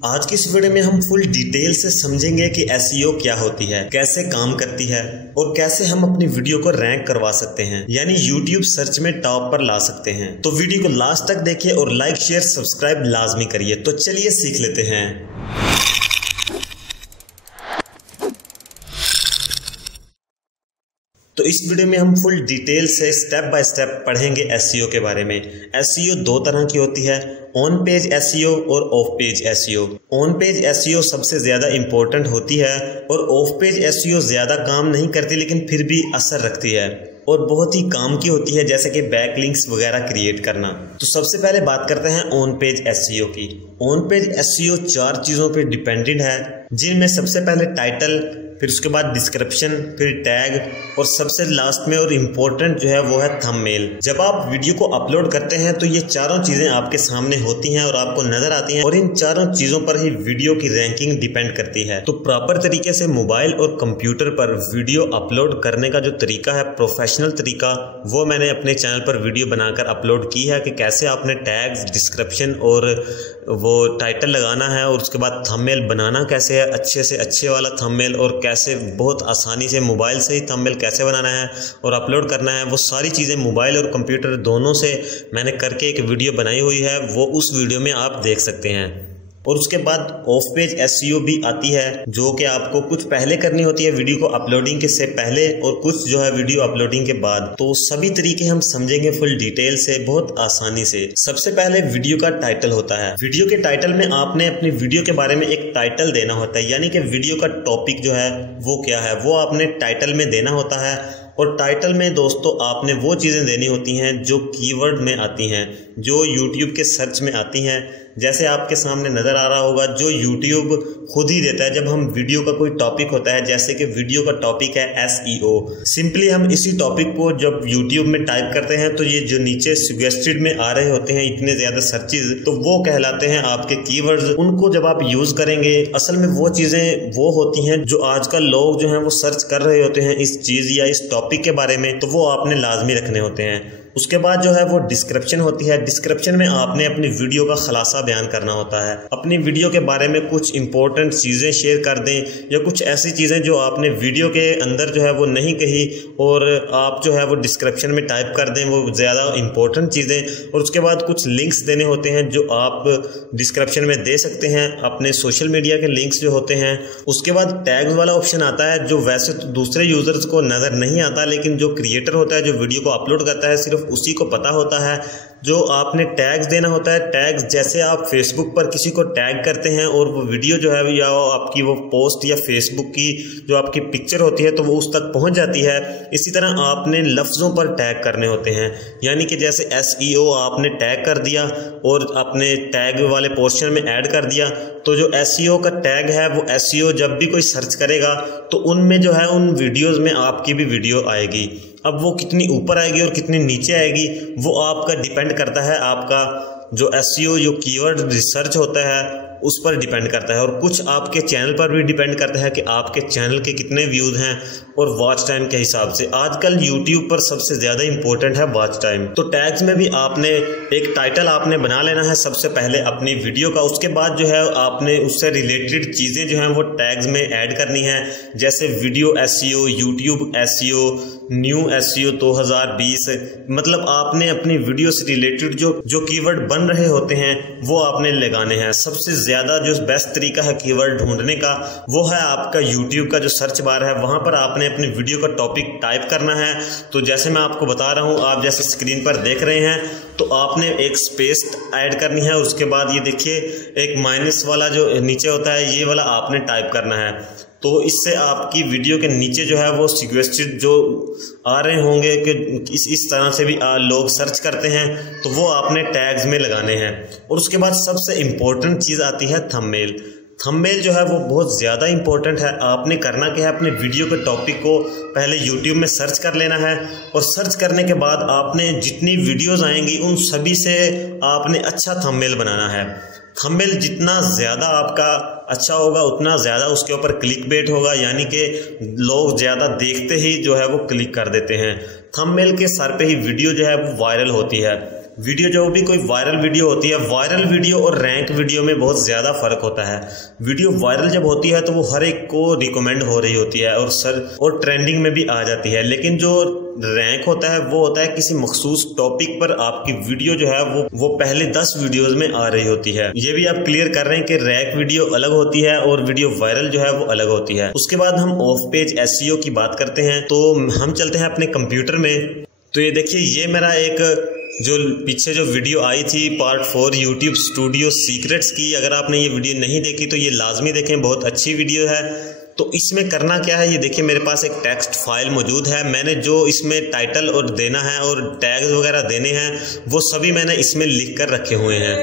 आज की इस वीडियो में हम फुल डिटेल से समझेंगे कि एसईओ क्या होती है, कैसे काम करती है और कैसे हम अपनी वीडियो को रैंक करवा सकते हैं, यानी YouTube सर्च में टॉप पर ला सकते हैं। तो वीडियो को लास्ट तक देखिए और लाइक शेयर सब्सक्राइब लाजमी करिए। तो चलिए सीख लेते हैं। तो इस वीडियो में हम फुल डिटेल से स्टेप बाय स्टेप पढ़ेंगे एसईओ के बारे में। एसईओ दो तरह की होती है, ऑन पेज एसईओ और of page SEO. On page SEO सबसे ज्यादा इंपॉर्टेंट होती है और ऑफ पेज एसईओ ज्यादा काम नहीं करती लेकिन फिर भी असर रखती है और बहुत ही काम की होती है, जैसे कि बैकलिंक्स वगैरह क्रिएट करना। तो सबसे पहले बात करते हैं ऑन पेज एसईओ की। ऑन पेज एसईओ 4 चीजों पर डिपेंडेंट है, जिनमें सबसे पहले टाइटल, फिर उसके बाद डिस्क्रिप्शन, फिर टैग और सबसे लास्ट में और इम्पोर्टेंट जो है वो है थंबनेल। जब आप वीडियो को अपलोड करते हैं तो ये चारों चीजें आपके सामने होती हैं और आपको नजर आती हैं और इन चारों चीजों पर ही वीडियो की रैंकिंग डिपेंड करती है। तो प्रॉपर तरीके से मोबाइल और कंप्यूटर पर वीडियो अपलोड करने का जो तरीका है, प्रोफेशनल तरीका, वो मैंने अपने चैनल पर वीडियो बनाकर अपलोड की है कि कैसे आपने टैग्स, डिस्क्रिप्शन और वो टाइटल लगाना है और उसके बाद थंबनेल बनाना कैसे है, अच्छे से अच्छे वाला थंबनेल, और कैसे बहुत आसानी से मोबाइल से ही थंबनेल कैसे बनाना है और अपलोड करना है। वो सारी चीज़ें मोबाइल और कंप्यूटर दोनों से मैंने करके एक वीडियो बनाई हुई है, वो उस वीडियो में आप देख सकते हैं। और उसके बाद ऑफ पेज एसईओ भी आती है, जो कि आपको कुछ पहले करनी होती है वीडियो को अपलोडिंग के से पहले और कुछ जो है वीडियो अपलोडिंग के बाद। तो सभी तरीके हम समझेंगे फुल डिटेल से, बहुत आसानी से। सबसे पहले वीडियो का टाइटल होता है। वीडियो के टाइटल में आपने अपनी वीडियो के बारे में एक टाइटल देना होता है, यानी कि वीडियो का टॉपिक जो है वो क्या है वो आपने टाइटल में देना होता है। और टाइटल में दोस्तों आपने वो चीज़ें देनी होती हैं जो कीवर्ड में आती हैं, जो YouTube के सर्च में आती हैं। जैसे आपके सामने नज़र आ रहा होगा, जो YouTube खुद ही देता है जब हम वीडियो का कोई टॉपिक होता है, जैसे कि वीडियो का टॉपिक है एसईओ। सिंपली हम इसी टॉपिक को जब YouTube में टाइप करते हैं तो ये जो नीचे सजेस्टेड में आ रहे होते हैं इतने ज़्यादा सर्चेज, तो वो कहलाते हैं आपके कीवर्ड्स। उनको जब आप यूज़ करेंगे, असल में वो चीज़ें वो होती हैं जो आजकल लोग जो हैं वो सर्च कर रहे होते हैं इस चीज़ या इस टॉपिक के बारे में, तो वो आपने लाजमी रखने होते हैं। उसके बाद जो है वो डिस्क्रिप्शन होती है। डिस्क्रिप्शन में आपने अपनी वीडियो का खुलासा बयान करना होता है। अपनी वीडियो के बारे में कुछ इंपॉर्टेंट चीज़ें शेयर कर दें या कुछ ऐसी चीज़ें जो आपने वीडियो के अंदर जो है वो नहीं कही और आप जो है वो डिस्क्रिप्शन में टाइप कर दें, वो ज़्यादा इंपॉर्टेंट चीज़ें। और उसके बाद कुछ लिंक्स देने होते हैं जो आप डिस्क्रिप्शन में दे सकते हैं, अपने सोशल मीडिया के लिंक्स जो होते हैं। उसके बाद टैग्स वाला ऑप्शन आता है, जो वैसे तो दूसरे यूज़र्स को नज़र नहीं आता, लेकिन जो क्रिएटर होता है, जो वीडियो को अपलोड करता है, सिर्फ उसी को पता होता है। जो आपने टैग्स देना होता है, टैग्स जैसे आप फेसबुक पर किसी को टैग करते हैं और वो वीडियो जो है या आपकी वो पोस्ट या फेसबुक की जो आपकी पिक्चर होती है तो वो उस तक पहुंच जाती है। इसी तरह आपने लफ्ज़ों पर टैग करने होते हैं, यानी कि जैसे एसईओ आपने टैग कर दिया और अपने टैग वाले पोर्शन में ऐड कर दिया, तो जो एसईओ का टैग है वो एसईओ जब भी कोई सर्च करेगा तो उनमें जो है उन वीडियोस में आपकी भी वीडियो आएगी। अब वो कितनी ऊपर आएगी और कितनी नीचे आएगी वो आपका डिपेंड करता है, आपका जो एसईओ जो कीवर्ड रिसर्च होता है उस पर डिपेंड करता है। और कुछ आपके चैनल पर भी डिपेंड करता है कि आपके चैनल के कितने व्यूज़ हैं और वॉच टाइम के हिसाब से। आजकल YouTube पर सबसे ज़्यादा इंपॉर्टेंट है वॉच टाइम। तो टैग्स में भी आपने एक टाइटल आपने बना लेना है सबसे पहले अपनी वीडियो का। उसके बाद जो है आपने उससे रिलेटेड चीज़ें जो हैं वो टैग्स में ऐड करनी है, जैसे video SEO, YouTube SEO, new SEO 2020। मतलब आपने अपनी वीडियो से रिलेटेड जो कीवर्ड बन रहे होते हैं वो आपने लगाने हैं। सबसे ज़्यादा जो बेस्ट तरीका है कीवर्ड ढूंढने का वो है आपका YouTube का जो सर्च बार है, वहाँ पर आपने अपनी वीडियो का टॉपिक टाइप करना है। तो जैसे मैं आपको बता रहा हूँ, आप जैसे स्क्रीन पर देख रहे हैं, तो आपने एक स्पेस ऐड करनी है। उसके बाद ये देखिए एक माइनस वाला जो नीचे होता है, ये वाला आपने टाइप करना है। तो इससे आपकी वीडियो के नीचे जो है वो सजेस्टेड जो आ रहे होंगे कि इस तरह से भी लोग सर्च करते हैं, तो वो आपने टैग्स में लगाने हैं। और उसके बाद सबसे इम्पोर्टेंट चीज़ आती है थंबनेल। थंबनेल जो है वो बहुत ज़्यादा इंपॉर्टेंट है। आपने करना क्या है, अपने वीडियो के टॉपिक को पहले YouTube में सर्च कर लेना है और सर्च करने के बाद आपने जितनी वीडियोज़ आएंगी उन सभी से आपने अच्छा थंबनेल बनाना है। थंबनेल जितना ज़्यादा आपका अच्छा होगा उतना ज़्यादा उसके ऊपर क्लिक बेट होगा, यानी कि लोग ज़्यादा देखते ही जो है वो क्लिक कर देते हैं। थंबनेल के सर पे ही वीडियो जो है वो वायरल होती है। वीडियो जो भी कोई वायरल वीडियो होती है, वायरल वीडियो और रैंक वीडियो में बहुत ज़्यादा फ़र्क होता है। वीडियो वायरल जब होती है तो वो हर एक को रिकमेंड हो रही होती है और ट्रेंडिंग में भी आ जाती है, लेकिन जो रैंक होता है वो होता है किसी मखसूस टॉपिक पर आपकी वीडियो जो है वो पहले 10 वीडियोस में आ रही होती है। ये भी आप क्लियर कर रहे हैं कि रैंक वीडियो अलग होती है और वीडियो वायरल जो है वो अलग होती है। उसके बाद हम ऑफ पेज एसईओ की बात करते हैं, तो हम चलते हैं अपने कंप्यूटर में। तो ये देखिए, ये मेरा एक जो पीछे जो वीडियो आई थी पार्ट 4 यूट्यूब स्टूडियो सीक्रेट्स की, अगर आपने ये वीडियो नहीं देखी तो ये लाजमी देखें, बहुत अच्छी वीडियो है। तो इसमें करना क्या है, ये देखिए मेरे पास एक टेक्स्ट फाइल मौजूद है। मैंने जो इसमें टाइटल और देना है और टैग्स वगैरह देने हैं वो सभी मैंने इसमें लिख कर रखे हुए हैं।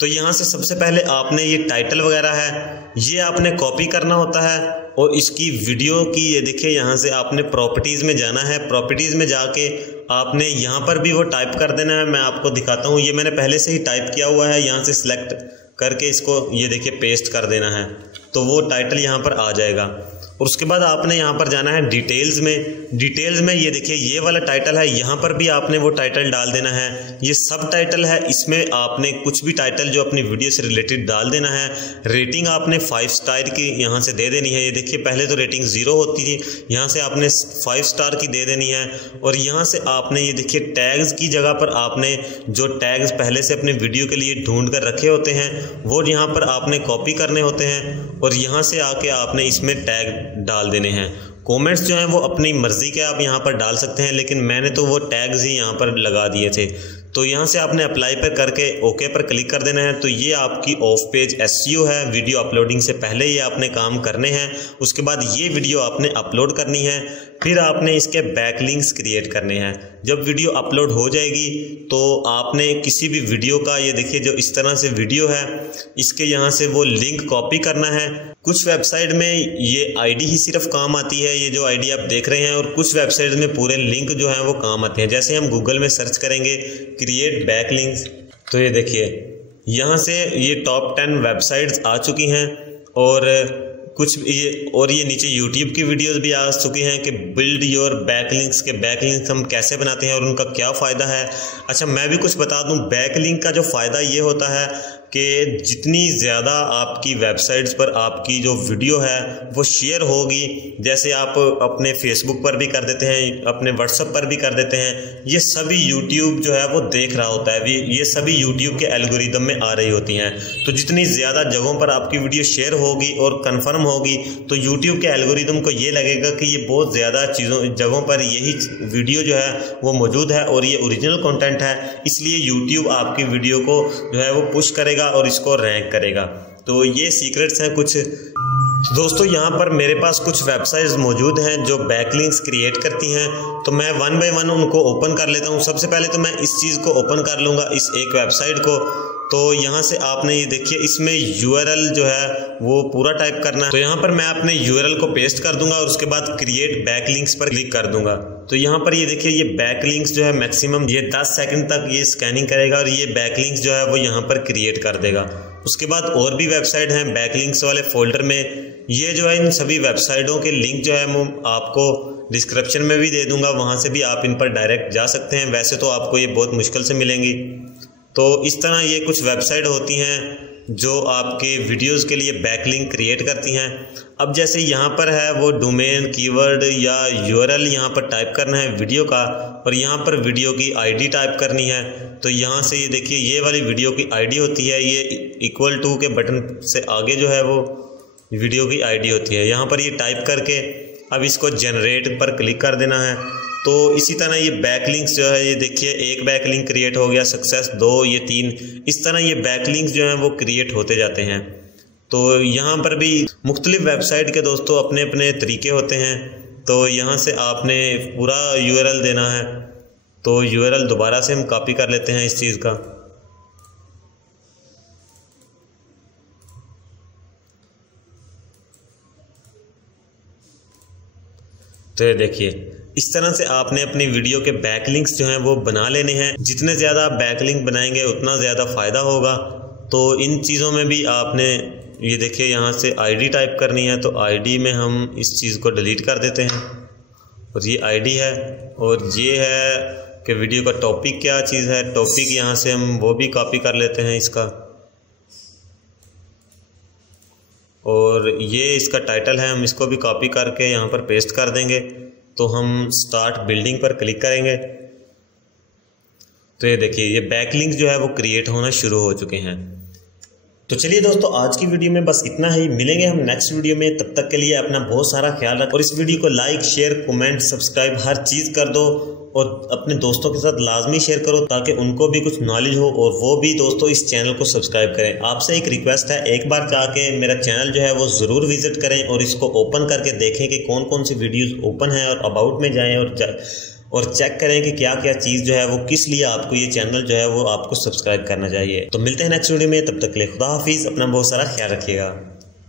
तो यहाँ से सबसे पहले आपने ये टाइटल वगैरह है ये आपने कॉपी करना होता है और इसकी वीडियो की ये देखिए यहाँ से आपने प्रॉपर्टीज़ में जाना है। प्रॉपर्टीज़ में जाके आपने यहाँ पर भी वो टाइप कर देना है। मैं आपको दिखाता हूँ, ये मैंने पहले से ही टाइप किया हुआ है। यहाँ से सिलेक्ट करके इसको ये देखिए पेस्ट कर देना है, तो वो टाइटल यहाँ पर आ जाएगा। और उसके बाद आपने यहाँ पर जाना है डिटेल्स में। डिटेल्स में ये देखिए ये वाला टाइटल है, यहाँ पर भी आपने वो टाइटल डाल देना है। ये सब टाइटल है, इसमें आपने कुछ भी टाइटल जो अपनी वीडियो से रिलेटेड डाल देना है। रेटिंग आपने 5 स्टार की यहाँ से दे देनी है। ये देखिए पहले तो रेटिंग 0 होती थी, यहाँ से आपने 5 स्टार की दे देनी है। और यहाँ से आपने ये देखिए टैग्स की जगह पर आपने जो टैग्स पहले से अपने वीडियो के लिए ढूंढ कर रखे होते हैं वो यहाँ पर आपने कॉपी करने होते हैं और यहाँ से आके आपने इसमें टैग डाल देने हैं। कमेंट्स जो हैं वो अपनी मर्ज़ी के आप यहाँ पर डाल सकते हैं, लेकिन मैंने तो वो टैग्स ही यहाँ पर लगा दिए थे। तो यहाँ से आपने अप्लाई पर करके ओके पर क्लिक कर देना है। तो ये आपकी ऑफ पेज एसईओ है। वीडियो अपलोडिंग से पहले ये आपने काम करने हैं। उसके बाद ये वीडियो आपने अपलोड करनी है, फिर आपने इसके बैकलिंक्स क्रिएट करने हैं। जब वीडियो अपलोड हो जाएगी तो आपने किसी भी वीडियो का ये देखिए जो इस तरह से वीडियो है इसके यहाँ से वो लिंक कॉपी करना है। कुछ वेबसाइट में ये आईडी ही सिर्फ काम आती है, ये जो आईडी आप देख रहे हैं, और कुछ वेबसाइट में पूरे लिंक जो हैं वो काम आते हैं। जैसे हम गूगल में सर्च करेंगे क्रिएट बैकलिंक्स, तो ये देखिए यहाँ से ये टॉप 10 वेबसाइट्स आ चुकी हैं और कुछ ये नीचे यूट्यूब की वीडियोस भी आ चुकी हैं कि बिल्ड योर बैकलिंक्स के बैकलिंक्स हम कैसे बनाते हैं और उनका क्या फ़ायदा है। अच्छा, मैं भी कुछ बता दूं, बैकलिंक का जो फ़ायदा ये होता है कि जितनी ज़्यादा आपकी वेबसाइट्स पर आपकी जो वीडियो है वो शेयर होगी, जैसे आप अपने फेसबुक पर भी कर देते हैं, अपने व्हाट्सएप पर भी कर देते हैं, ये सभी यूट्यूब जो है वो देख रहा होता है। ये सभी यूट्यूब के एल्गोरिदम में आ रही होती हैं। तो जितनी ज़्यादा जगहों पर आपकी वीडियो शेयर होगी और कन्फर्म होगी तो यूट्यूब के एल्गोरिदम को ये लगेगा कि ये बहुत ज़्यादा जगहों पर यही वीडियो जो है वो मौजूद है और ये ओरिजिनल कंटेंट है, इसलिए यूट्यूब आपकी वीडियो को जो है वो पुश करेगा और इसको रैंक करेगा। तो ये सीक्रेट्स हैं कुछ। दोस्तों यहाँ पर मेरे पास कुछ वेबसाइट्स मौजूद हैं जो बैकलिंक्स क्रिएट करती हैं, तो मैं 1 बाय 1 उनको ओपन कर लेता हूँ। सबसे पहले तो मैं इस चीज़ को ओपन कर लूँगा, इस एक वेबसाइट को। तो यहाँ से आपने ये देखिए इसमें यूआरएल जो है वो पूरा टाइप करना है। तो यहाँ पर मैं अपने यूआरएल को पेस्ट कर दूंगा और उसके बाद क्रिएट बैकलिंक्स पर क्लिक कर दूंगा। तो यहाँ पर ये देखिए ये बैकलिंक्स जो है मैक्सिमम ये 10 सेकंड तक ये स्कैनिंग करेगा और ये बैकलिंक्स जो है वो यहाँ पर क्रिएट कर देगा। उसके बाद और भी वेबसाइट हैं बैकलिंक्स वाले फोल्डर में, ये जो है इन सभी वेबसाइटों के लिंक जो है वो आपको डिस्क्रिप्शन में भी दे दूंगा, वहाँ से भी आप इन पर डायरेक्ट जा सकते हैं। वैसे तो आपको ये बहुत मुश्किल से मिलेंगी। तो इस तरह ये कुछ वेबसाइट होती हैं जो आपके वीडियोस के लिए बैकलिंक क्रिएट करती हैं। अब जैसे यहाँ पर है वो डोमेन कीवर्ड या यूआरएल यहाँ पर टाइप करना है वीडियो का और यहाँ पर वीडियो की आईडी टाइप करनी है। तो यहाँ से ये देखिए ये वाली वीडियो की आईडी होती है, ये इक्वल टू के बटन से आगे जो है वो वीडियो की आईडी होती है। यहाँ पर ये टाइप करके अब इसको जनरेट पर क्लिक कर देना है। तो इसी तरह ये बैकलिंक्स जो है ये देखिए एक बैकलिंक क्रिएट हो गया, सक्सेस 2, ये 3, इस तरह ये बैकलिंक्स जो हैं वो क्रिएट होते जाते हैं। तो यहाँ पर भी मुख्तलिफ वेबसाइट के दोस्तों अपने अपने तरीके होते हैं। तो यहाँ से आपने पूरा यूआरएल देना है। तो यूआरएल दोबारा से हम कॉपी कर लेते हैं इस चीज़ का। तो ये देखिए इस तरह से आपने अपनी वीडियो के बैकलिंक्स जो हैं वो बना लेने हैं। जितने ज़्यादा आप बैकलिंक बनाएंगे उतना ज़्यादा फ़ायदा होगा। तो इन चीज़ों में भी आपने ये देखिए यहाँ से आईडी टाइप करनी है। तो आईडी में हम इस चीज़ को डिलीट कर देते हैं और ये आईडी है और ये है कि वीडियो का टॉपिक क्या चीज़ है। टॉपिक यहाँ से हम वो भी कॉपी कर लेते हैं इसका, और ये इसका टाइटल है, हम इसको भी कॉपी करके यहाँ पर पेस्ट कर देंगे। तो हम स्टार्ट बिल्डिंग पर क्लिक करेंगे तो ये देखिए ये बैकलिंक जो है वो क्रिएट होना शुरू हो चुके हैं। तो चलिए दोस्तों, आज की वीडियो में बस इतना ही। मिलेंगे हम नेक्स्ट वीडियो में, तब तक के लिए अपना बहुत सारा ख्याल रखो और इस वीडियो को लाइक, शेयर, कमेंट, सब्सक्राइब हर चीज़ कर दो और अपने दोस्तों के साथ लाजमी शेयर करो ताकि उनको भी कुछ नॉलेज हो और वो भी दोस्तों इस चैनल को सब्सक्राइब करें। आपसे एक रिक्वेस्ट है, एक बार जाके मेरा चैनल जो है वो ज़रूर विजिट करें और इसको ओपन करके देखें कि कौन कौन सी वीडियोज़ ओपन है, और अबाउट में जाएँ और चेक करें कि क्या क्या चीज़ जो है वो किस लिए आपको ये चैनल जो है वो आपको सब्सक्राइब करना चाहिए। तो मिलते हैं नेक्स्ट वीडियो में, तब तक के लिए खुदा हाफिज़, अपना बहुत सारा ख्याल रखिएगा।